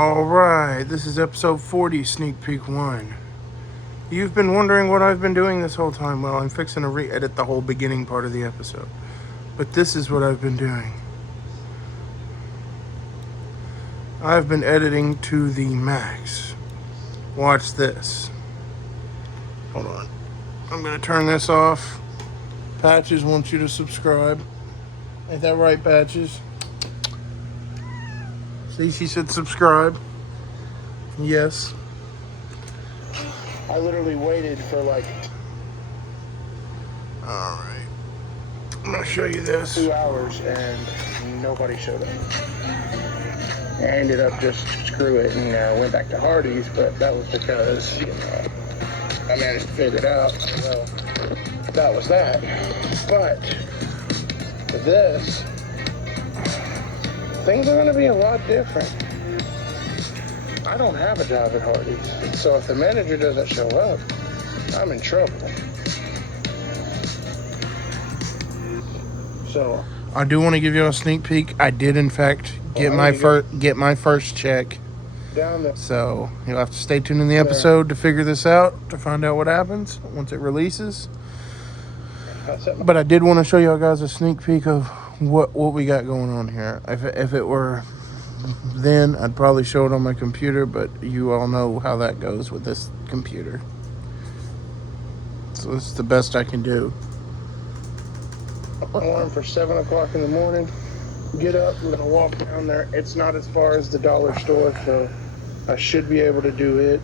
Alright, this is episode 40, Sneak Peek 1. You've been wondering what I've been doing this whole time. Well, I'm fixing to re-edit the whole beginning part of the episode. But this is what I've been doing. I've been editing to the max. Watch this. Hold on. I'm going to turn this off. Patches wants you to subscribe. Ain't that right, Patches? See, she said subscribe. Yes. I literally waited for like... Alright. I'm going to show you this. 2 hours and nobody showed up. I ended up just screw it and went back to Hardee's, but that was because, I managed to figure it out. Well, that was that. But for this, things are going to be a lot different. I don't have a job at Hardee's, so if the manager doesn't show up, I'm in trouble. So I do want to give you a sneak peek. I did, in fact, get my first check. Down there. So you'll have to stay tuned in the episode to figure this out, to find out what happens once it releases. But I did want to show you guys a sneak peek of what we got going on here. If it were then, I'd probably show it on my computer, but you all know how that goes with this computer. So it's the best I can do. Alarm for 7 o'clock in the morning. Get up, we're gonna walk down there. It's not as far as the dollar store, so I should be able to do it.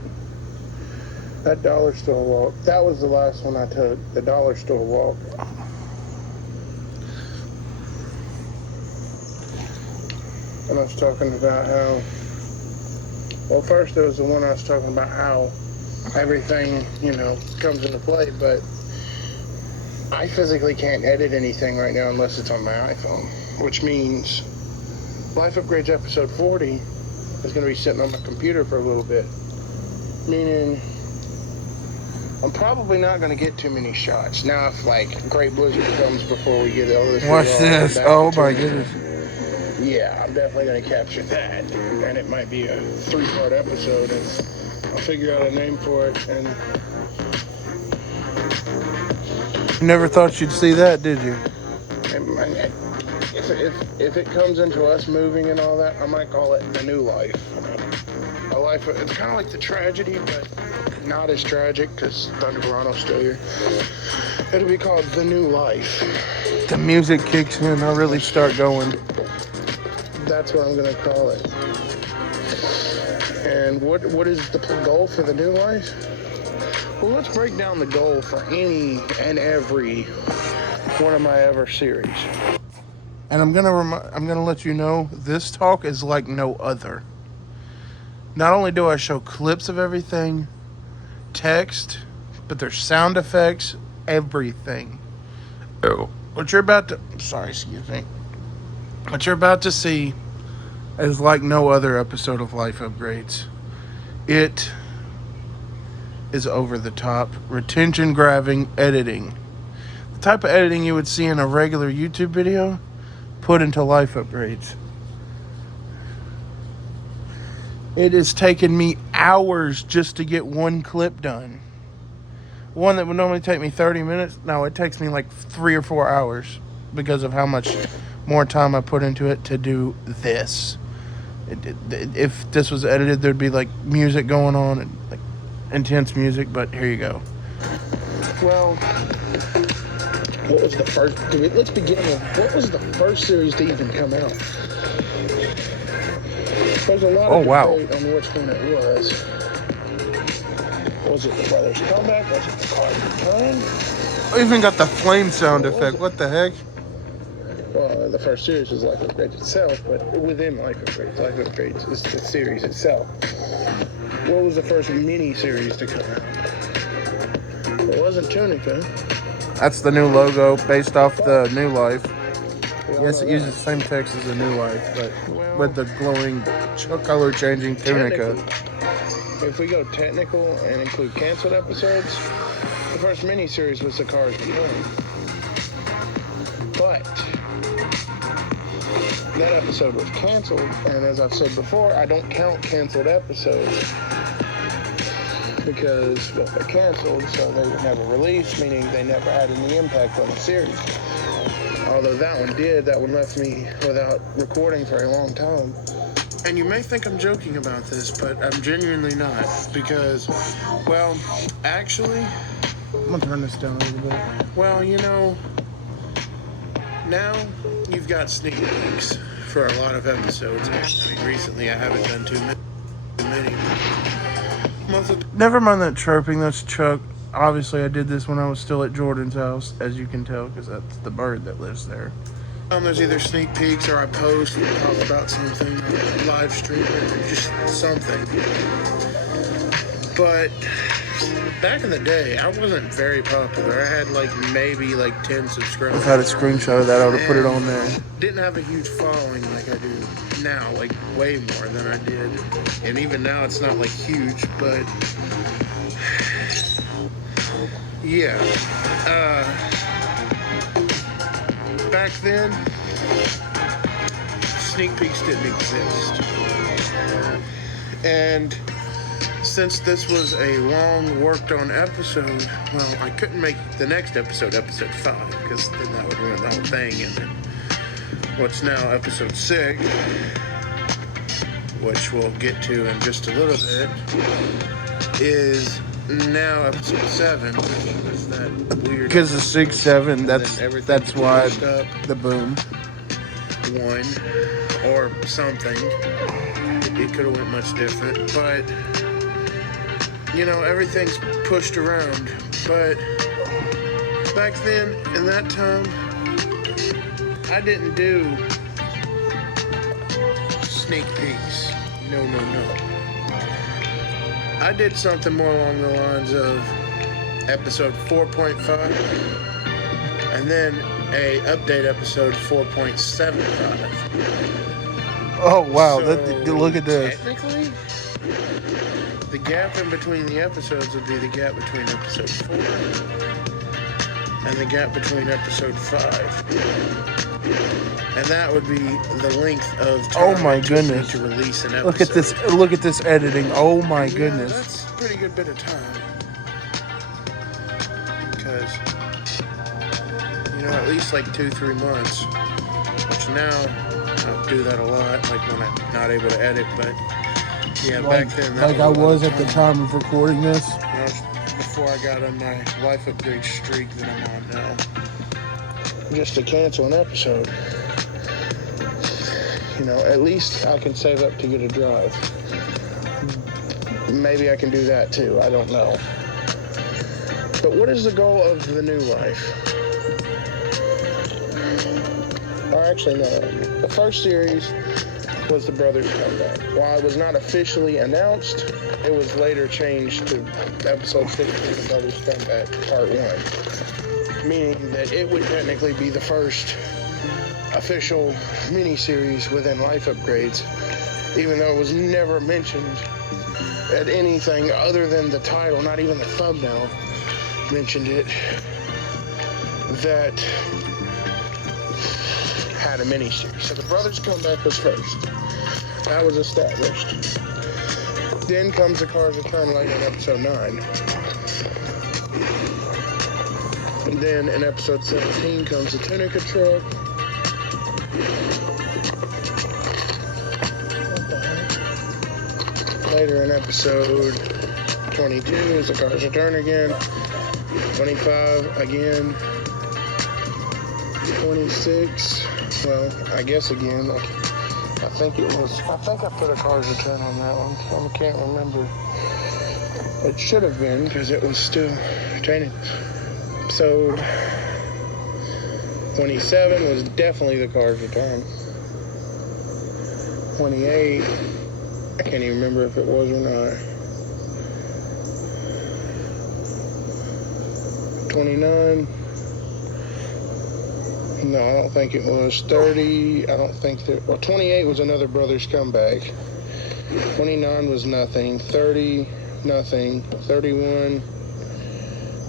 That dollar store walk, that was the last one I took, the dollar store walk. And I was talking about how, well, first there was the one I was talking about how everything, comes into play, but I physically can't edit anything right now unless it's on my iPhone, which means Life Upgrades episode 40 is going to be sitting on my computer for a little bit, meaning I'm probably not going to get too many shots. Now, if, Great Blizzard comes before we get all this... Watch this. Oh, my goodness. Yeah, I'm definitely going to capture that. And it might be a 3-part episode, and I'll figure out a name for it. And you never thought you'd see that, did you? If it comes into us moving and all that, I might call it The New Life. A life, it's kind of like The Tragedy, but not as tragic because Thunder Verano's still here. It'll be called The New Life. The music kicks in, I really start going. That's what I'm going to call it. And what is the goal for The New Life? Well, let's break down the goal for any and every one of my ever series. And I'm gonna let you know, this talk is like no other. Not only do I show clips of everything, text, but there's sound effects, everything. Oh. What you're about to see is like no other episode of Life Upgrades. It is over the top, retention grabbing editing. The type of editing you would see in a regular YouTube video, put into Life Upgrades. It has taken me hours just to get one clip done. One that would normally take me 30 minutes, now it takes me like 3 or 4 hours because of how much more time I put into it to do this. If this was edited, there'd be like music going on, and like intense music, but here you go. Well, what was the first? Let's begin with, what was the first series to even come out? There's a lot of debate on which one it was. Was it The Brothers Comeback? Was it The Cars Return? I even got the flame sound effect. What the heck? Well, the first series was Life Upgrades itself, but within Life Upgrades is the series itself. What was the first mini-series to come out? It wasn't Tunica. That's the new logo based off the New Life. Yes, it uses the same text as the New Life, but with the glowing color-changing Tunica. If we go technical and include canceled episodes, the first mini-series was The Cars Return. But that episode was canceled, and as I've said before, I don't count canceled episodes because, well, they're canceled, so they were never released, meaning they never had any impact on the series. Although that one did, that one left me without recording for a long time. And you may think I'm joking about this, but I'm genuinely not, because, well, actually, I'm gonna turn this down a little bit. Well, you know, now you've got sneak peeks for a lot of episodes. I mean, recently I haven't done too many. Never mind that chirping, that's Chuck. Obviously, I did this when I was still at Jordan's house, as you can tell, because that's the bird that lives there. There's either sneak peeks or I post and talk about something, or live stream or just something. But back in the day, I wasn't very popular. I had maybe 10 subscribers. I've had a screenshot of that. I would have put it on there. Didn't have a huge following like I do now, way more than I did. And even now, it's not huge, but yeah. Back then, sneak peeks didn't exist. And since this was a long worked on episode, well, I couldn't make the next episode 5, because then that would ruin the whole thing. And then what's now episode 6, which we'll get to in just a little bit, is now episode 7, which was that weird. Because the 6, 7, that's why the boom. 1 or something. It could have went much different, but everything's pushed around. But back then, in that time, I didn't do sneak peeks. No. I did something more along the lines of episode 4.5, and then a update episode 4.75. Oh wow! So, look at this. Technically, the gap in between the episodes would be the gap between episode 4 and the gap between episode 5. And that would be the length of time to release an episode. Look at this editing. Oh my goodness. That's a pretty good bit of time. Because, at least 2-3 months. Which now, I do that a lot, when I'm not able to edit, but yeah, back then. That I was at the time of recording this. Before I got on my life upgrade streak that I'm on now. Just to cancel an episode. At least I can save up to get a drive. Maybe I can do that too. I don't know. But what is the goal of the new life? Or actually, no. The first series was the Brothers Comeback. While it was not officially announced, it was later changed to episode 15 of the Brothers Comeback Part 1. Meaning that it would technically be the first official mini-series within Life Upgrades, even though it was never mentioned at anything other than the title, not even the thumbnail mentioned it, that had a mini-series. So the Brothers Comeback was first. That was established. Then comes the Cars Return later in episode 9. And then in episode 17 comes the Tunica truck. Later in episode 22 is the Cars Return again. 25 again. 26, well, I guess again. I think I put a Cars Return on that one. I can't remember. It should have been, because it was still entertaining. Episode 27 was definitely the Cars Return. 28, I can't even remember if it was or not. 29, no, I don't think it was. 30, I don't think that, well, 28 was another Brothers Comeback. 29 was nothing. 30, nothing. 31,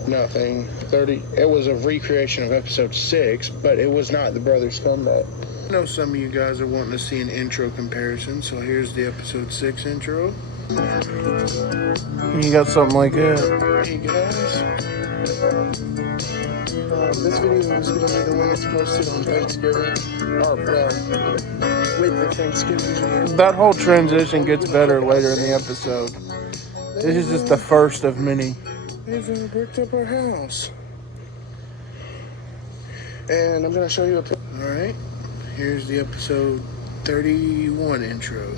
nothing. 30, it was a recreation of episode 6, but it was not the Brothers Comeback. I know some of you guys are wanting to see an intro comparison, so here's the episode 6 intro. You got something like that. Hey guys. This video is going to be the one that's posted on Thanksgiving. Or, with the Thanksgiving video. That whole transition gets better later in the episode. This is just the first of many. They've bricked up our house. And I'm going to show you a picture. Alright, here's the episode 31 intro.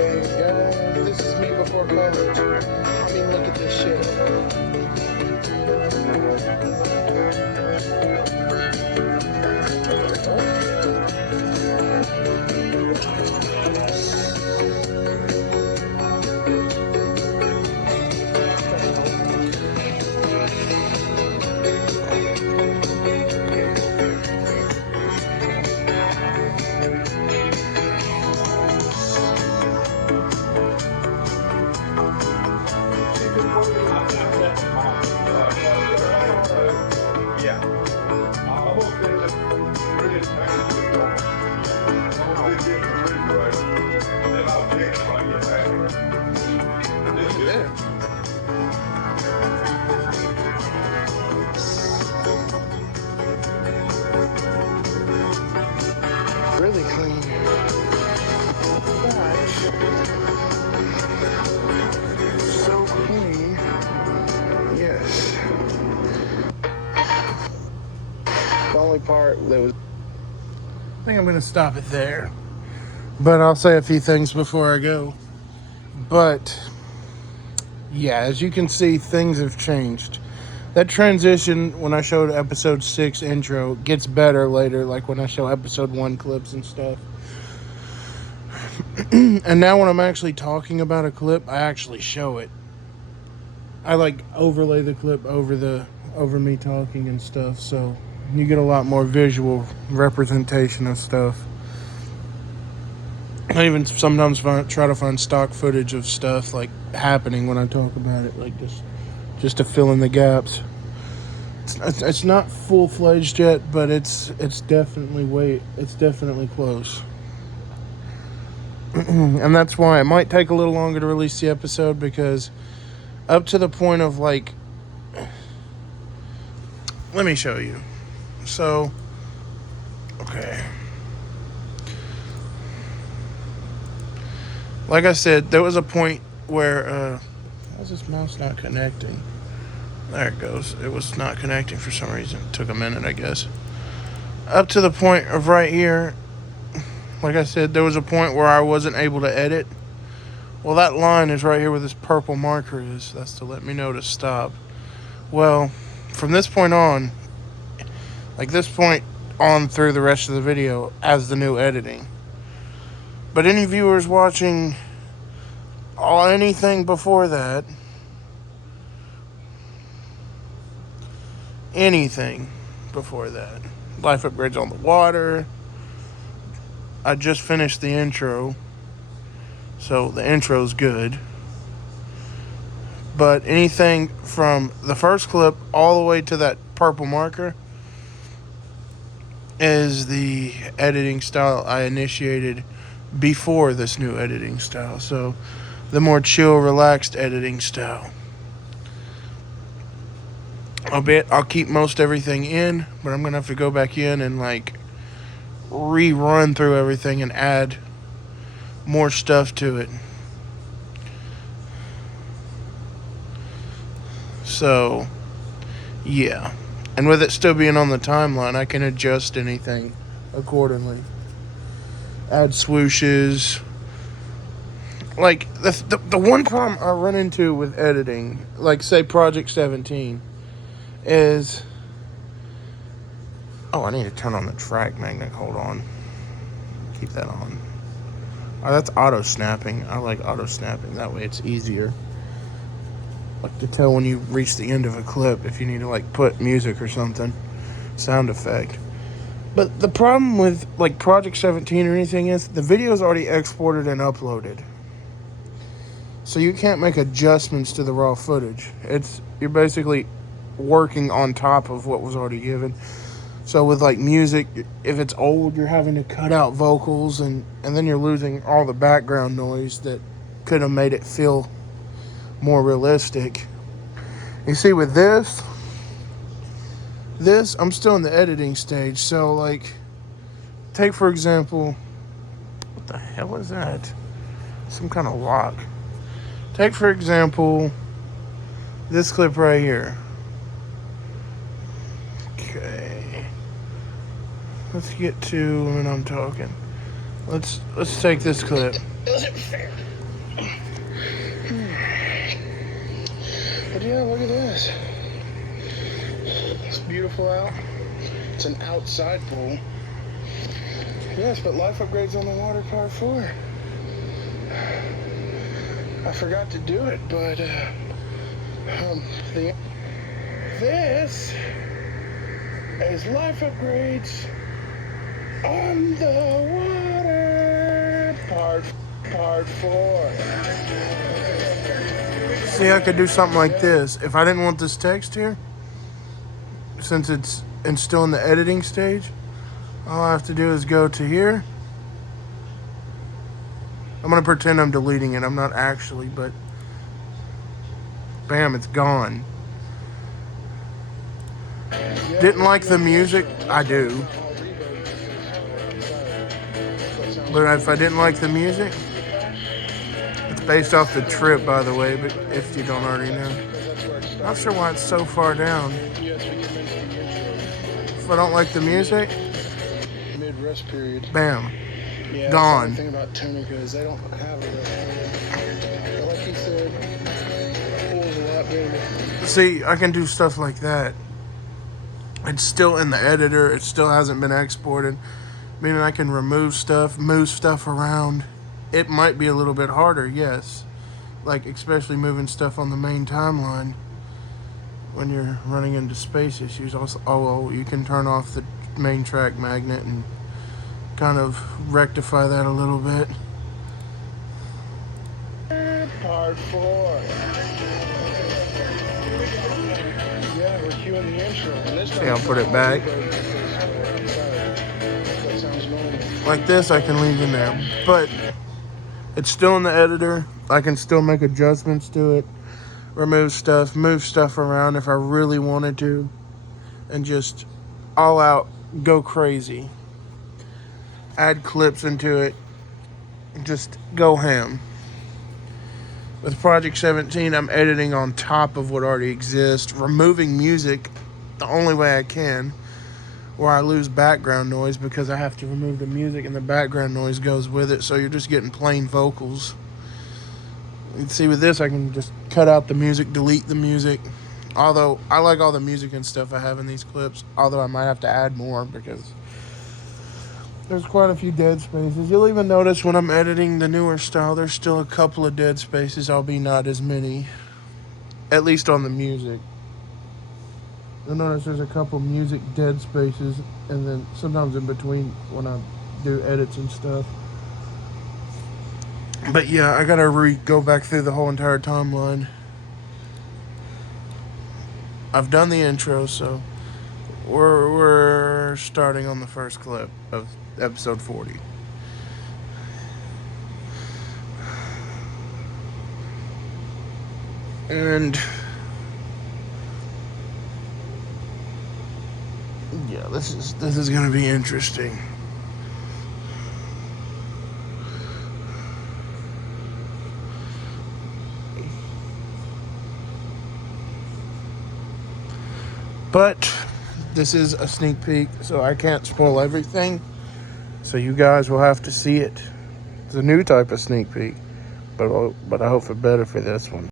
Hey guys, this is me before college. I mean, look at this shit. Really clean. So clean. Yes. The only part that was... I think I'm going to stop it there. But I'll say a few things before I go. But, yeah, as you can see, things have changed. That transition, when I showed episode 6 intro, gets better later, like when I show episode 1 clips and stuff. And now when I'm actually talking about a clip, I actually show it. I like overlay the clip over me talking and stuff, so you get a lot more visual representation of stuff. I even sometimes try to find stock footage of stuff like happening when I talk about it, like just to fill in the gaps. It's not full-fledged yet, but it's definitely close. And that's why it might take a little longer to release the episode, because up to the point of like, let me show you. So, okay. Like I said, there was a point where, how's this mouse not connecting? There it goes. It was not connecting for some reason. It took a minute, I guess. Up to the point of right here, like I said, there was a point where I wasn't able to edit. Well, that line is right here where this purple marker is. That's to let me know to stop. Well, from this point on, like this point on through the rest of the video as the new editing. But any viewers watching anything before that, Life Upgrades on the Water, I just finished the intro, so the intro's good. But anything from the first clip all the way to that purple marker is the editing style I initiated before this new editing style. So the more chill, relaxed editing style. I'll keep most everything in, but I'm gonna have to go back in and like rerun through everything and add more stuff to it. So yeah, and with it still being on the timeline, I can adjust anything accordingly. Add swooshes. Like the one problem I run into with editing, like say Project 17, is, oh, I need to turn on the track magnet. Hold on. Keep that on. Oh, that's auto snapping. I like auto snapping. That way it's easier. Like to tell when you reach the end of a clip if you need to like put music or something. Sound effect. But the problem with like Project 17 or anything is the video is already exported and uploaded. So you can't make adjustments to the raw footage. You're basically working on top of what was already given. So with like music, if it's old, you're having to cut out vocals, and then you're losing all the background noise that could have made it feel more realistic. You see, with this, I'm still in the editing stage. So like, take for example, what the hell is that? Some kind of lock. Take for example, this clip right here. Okay. Let's get to when I'm talking. Let's take this clip. Isn't fair. But yeah, look at this. It's beautiful out. It's an outside pool. Yes, but life upgrades on the water car 4. I forgot to do it, but this is life upgrades on the water part 4. See, I could do something like this. If I didn't want this text here, since it's still in the editing stage, all I have to do is go to here. I'm going to pretend I'm deleting it. I'm not actually, but bam, it's gone. Didn't like the music? I do. But if I didn't like the music, it's based off the trip, by the way, but if you don't already know. Not sure why it's so far down. If I don't like the music, Mid-rest period. Bam. Yeah, Gone. The thing about Tunica is they don't have it. Like you said, pool's a lot bigger. See, I can do stuff like that. It's still in the editor. It still hasn't been exported. Meaning I can remove stuff, move stuff around. It might be a little bit harder, yes. Like, especially moving stuff on the main timeline when you're running into space issues. Also, well, you can turn off the main track magnet and kind of rectify that a little bit. Part 4. Yeah, we're cueing the intro. And this See, I'll put it back. Like this, I can leave in there. But it's still in the editor. I can still make adjustments to it. Remove stuff, move stuff around if I really wanted to. And just all out go crazy. Add clips into it. Just go ham. With Project 17, I'm editing on top of what already exists. Removing music the only way I can. Where I lose background noise because I have to remove the music and the background noise goes with it. So you're just getting plain vocals. You can see with this, I can just cut out the music, delete the music. Although, I like all the music and stuff I have in these clips. Although, I might have to add more because there's quite a few dead spaces. You'll even notice when I'm editing the newer style, there's still a couple of dead spaces, albeit not as many. At least on the music. You'll notice there's a couple music dead spaces, and then sometimes in between when I do edits and stuff. But yeah, I gotta go back through the whole entire timeline. I've done the intro, so we're starting on the first clip of episode 40. And yeah, this is gonna be interesting. But this is a sneak peek, so I can't spoil everything. So you guys will have to see it. It's a new type of sneak peak, but I hope for better for this one.